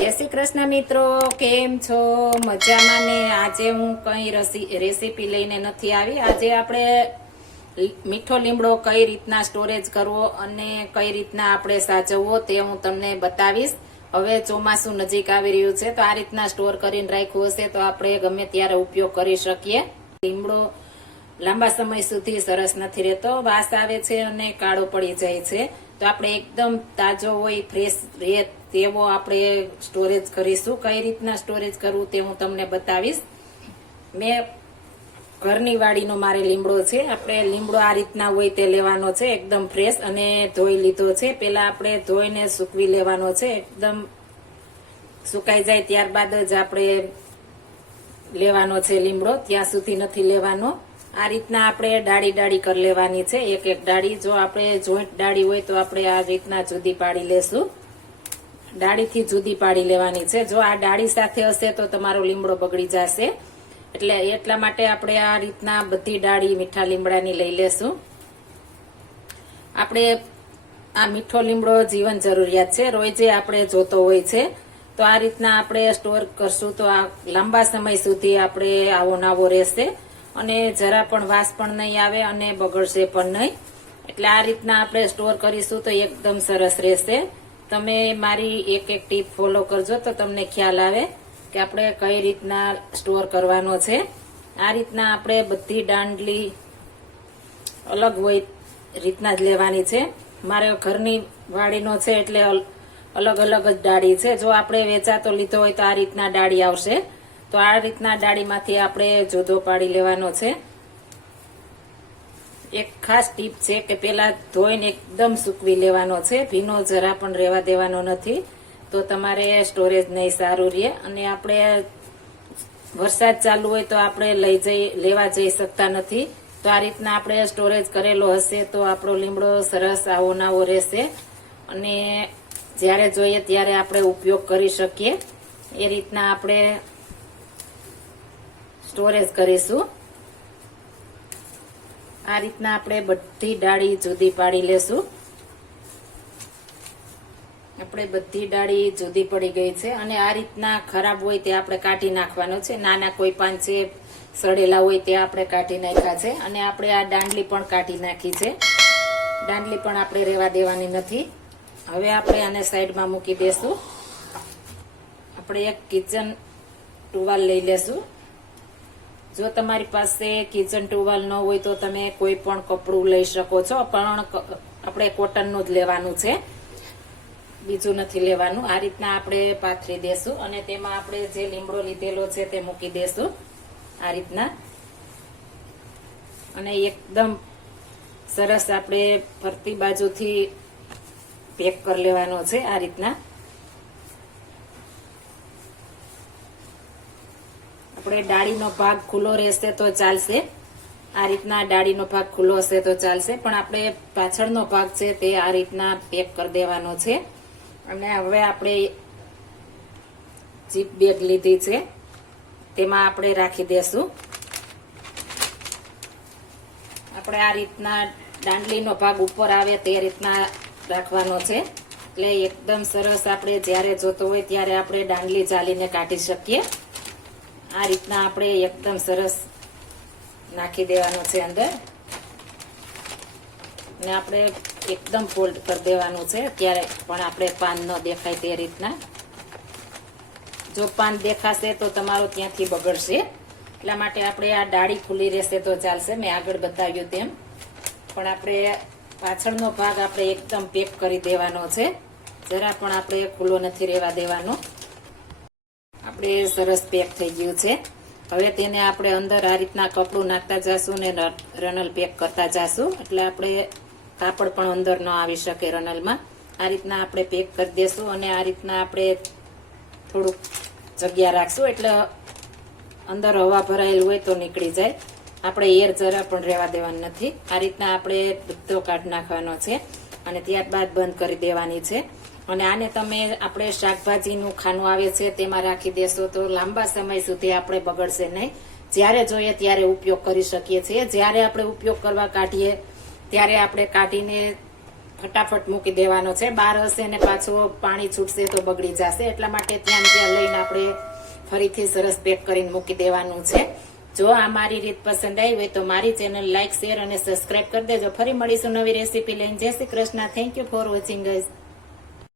જય શ્રી કૃષ્ણ મિત્રો, કેમ છો? મજામાં ને? આજે હું કઈ રસી- રેસીપી લઈને નથી આવી. આજે આપણે મીઠો લીમડો કઈ રીતના સ્ટોરેજ કરવો અને કઈ રીતના આપણે સાચવવો તે હું તમને બતાવીશ. હવે ચોમાસું નજીક આવી રહ્યું છે, તો આ રીતના સ્ટોર કરીને રાખ્યું હશે તો આપણે ગમે ત્યારે ઉપયોગ કરી શકીએ. લીમડો લાંબા સમય સુધી સરસ નથી રહેતો, વાસ આવે છે અને કાળો પડી જાય છે. તો આપણે એકદમ તાજો હોય ફ્રેશ રહે તેવો આપણે સ્ટોરેજ કરીશું. કઈ રીતના સ્ટોરેજ કરવું તે હું તમને બતાવીશ. મેં ઘરની વાડીનો મારે લીમડો છે. આપણે લીમડો આ રીતના હોય તે લેવાનો છે, એકદમ ફ્રેશ અને ધોઈ લીધો છે. પેલા આપણે ધોઈને સૂકવી લેવાનો છે. એકદમ સુકાઈ જાય ત્યારબાદ જ આપણે લેવાનો છે લીમડો. ત્યાં સુધી નથી લેવાનો. આ રીતના આપણે ડાળી ડાળી કરી લેવાની છે. એક એક ડાળી. જો આપણે જોઈન્ટ ડાળી હોય તો આપણે આ રીતના જુદી પાડી લેશું. ડાળીથી જુદી પાડી લેવાની છે. જો આ ડાળી સાથે હશે તો તમારો લીમડો બગડી જશે. એટલે એટલા માટે આપણે આ રીતના બધી ડાળી મીઠા લીમડાની લઈ લેશું. આપણે આ મીઠો લીમડો જીવન જરૂરિયાત છે. રોજે આપણે જોતો હોય છે, તો આ રીતના આપણે સ્ટોર કરશું તો આ લાંબા સમય સુધી આપણે આવો નાવો રહેશે. અને જરા પણ વાસ પણ નહીં આવે અને બગડશે પણ નહીં. એટલે આ રીતના આપણે સ્ટોર કરીશું તો એકદમ સરસ રહેશે. તમે મારી એક એક ટીપ ફોલો કરજો તો તમને ખ્યાલ આવે કે આપણે કઈ રીતના સ્ટોર કરવાનો છે. આ રીતના આપણે બધી દાંડલી અલગ હોય રીતના જ લેવાની છે. મારે ઘરની વાડીનો છે એટલે અલ- અલગ અલગ જ ડાળી છે. જો આપણે વેચાતો લીધો હોય તો આ રીતના ડાળી આવશે. તો આ રીતના ડાળીમાંથી આપણે જુદો પાડી લેવાનો છે. એક ખાસ ટીપ છે કે પેલા ધોઈને એકદમ સૂકવી લેવાનો છે. ભીનો જરા પણ રહેવા દેવાનો નથી. તો તમારે સ્ટોરેજ નહીં સારું રહે અને આપણે વરસાદ ચાલુ હોય તો આપણે લઈ જઈ, લેવા જઈ શકતા નથી. તો આ રીતના આપણે સ્ટોરેજ કરેલો હશે તો આપણો લીમડો સરસ આવો નાવો રહેશે. અને જ્યારે જોઈએ ત્યારે આપણે ઉપયોગ કરી શકીએ. એ રીતના આપણે સ્ટોરેજ કરીશું. આ રીતના આપણે બધી ડાળી જુદી પાડી લેશું. આપણે બધી ડાળી જુદી પડી ગઈ છે અને આ રીતના ખરાબ હોય તે આપણે કાઢી નાખવાનો છે. નાના કોઈ પાન છે, સડેલા હોય તે આપણે કાઢી નાખ્યા છે. અને આપણે આ દાંડલી પણ કાઢી નાખી છે. દાંડલી પણ આપણે રહેવા દેવાની નથી. હવે આપણે આને સાઈડમાં મૂકી દેશું. આપણે એક કિચન ટુવાલ લઈ લેશું. જો તમારી પાસે કિચન ટુવાલ ન હોય તો તમે કોઈ પણ કપડું લઈ શકો છો, પણ આપણે કોટનનું જ લેવાનું છે. બીજું નથી લેવાનું. આ રીતના આપણે પાથરી દેશું અને તેમાં આપણે જે લીમડો લીધેલો છે તે મૂકી દેશું. આ રીતના. અને એકદમ સરસ આપણે ફરતી બાજુથી પેક કરી લેવાનો છે આ રીતના. આપણે ડાળીનો ભાગ ખુલ્લો રહેશે તો ચાલશે. આ રીતના ડાળીનો ભાગ ખુલ્લો હશે તો ચાલશે. પણ આપણે પાછળનો ભાગ છે તે આ રીતના પેક કરી દેવાનો છે. અને હવે આપણે જીપ બેગ લીધી છે. તેમાં આપણે રાખી દેશું. આપણે આ રીતના દાંડલીનો ભાગ ઉપર આવે તે રીતના રાખવાનો છે. એટલે એકદમ સરસ આપણે જ્યારે જોતો હોય ત્યારે આપણે દાંડલી ચાલીને કાઢી શકીએ. આ રીતના આપણે એકદમ સરસ નાખી દેવાનો છે અંદર. ને આપણે એકદમ ફોલ્ડ કરી દેવાનું છે. ત્યારે પણ આપણે પાન ન દેખાય તે રીતના. જો પાન દેખાશે તો તમારો ત્યાંથી બગડશે. એટલા માટે આપણે આ ડાળી ખુલ્લી રહેશે તો ચાલશે. મેં આગળ બતાવ્યું તેમ. પણ આપણે પાછળનો ભાગ આપણે એકદમ પેક કરી દેવાનો છે. જરા પણ આપણે ખુલ્લો નથી રહેવા દેવાનો. આપણે સરસ પેક થઈ ગયું છે. હવે તેને આપણે અંદર આ રીતના કપડું નાખતા જાશું ને રનલ પેક કરતા જાશું. એટલે આપણે કાપડ પણ અંદર ન આવી શકે રનલમાં. આ રીતના આપણે પેક કરી દેશું અને આ રીતના આપણે થોડુંક જગ્યા રાખશું. એટલે અંદર હવા ભરાયેલ હોય તો નીકળી જાય. આપણે એર જરા પણ રહેવા દેવાનું નથી. આ રીતના આપણે બધો કાઢ નાખવાનો છે અને ત્યારબાદ બંધ કરી દેવાની છે. અને આને તમે આપણે શાકભાજીનું ખાનું આવે છે, તેમાં રાખી દેશો તો લાંબા સમય સુધી આપણે બગડશે નહીં. જ્યારે જોઈએ ત્યારે ઉપયોગ કરી શકીએ છીએ. જ્યારે આપણે ઉપયોગ કરવા કાઢીએ, ત્યારે આપણે કાઢીને ફટાફટ મૂકી દેવાનો છે. બહાર હશે ને પાછો પાણી છૂટશે તો બગડી જશે. એટલા માટે ત્યાં ત્યાં લઈને આપણે ફરીથી સરસ પેક કરીને મૂકી દેવાનું છે. જો આ મારી રીત પસંદ આવી હોય તો મારી ચેનલ લાઇક શેર અને સબસ્ક્રાઇબ કરી દેજો. ફરી મળીશું નવી રેસીપી લઈને. જય Shri Krishna. Thank you for watching guys